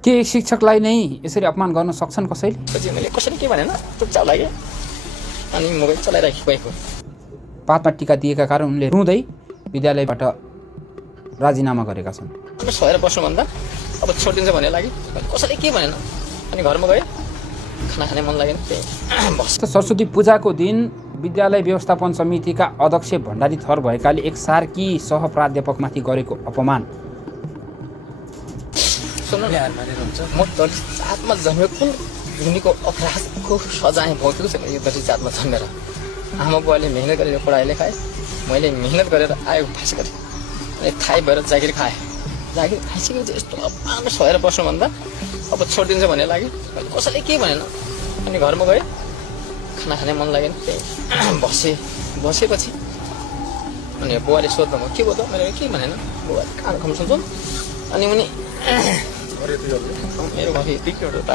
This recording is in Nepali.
के एक शिक्षकलाई नै यसरी अपमान गर्न सक्छन् कसैले? पछि मैले कसैले के भनेन, चुपचाप लाग्यो अनि मोबाइल चलाइराखेको। पातमा टीका दिएका कारण उनले रुँदै विद्यालयबाट राजीनामा गरेका छन्। अब सहेर बस्नुभन्दा अब छोडिदिन्छ भन्ने लागि कसैले के भनेन अनि घरमा गएँ, खाना खाने मन लागेन त्यही बस। सरस्वती पूजाको दिन विद्यालय व्यवस्थापन समितिका अध्यक्ष भण्डारी थर भएकाले एक सार्की सहप्राध्यापकमाथि गरेको अपमान। सुन्नु म दलित जातमा जन्मेको कुन जुनीको अपराधको सजाय भोगेको छ यो दलित जातमा जन्मेर। आमा बुवाले मेहनत गरेर पढाइ लेखाए, मैले मेहनत गरेर आयोग पास गरेँ अनि थाहै भएर जागिर खाएँ। जागिर खाइसकेपछि यस्तो अपमान सहेर बस्नुभन्दा अब छोडिदिन्छ भन्ने लागि कसैले के भनेन अनि घरमा गएँ, खाना खाने मन लागेन त्यही बसेपछि अनि बुवाले सोध्दा म के बोल्दा मैले के भनेन, बुवाले कान खम सुन्छन् अनि उनी मेरो घरि यति एउटा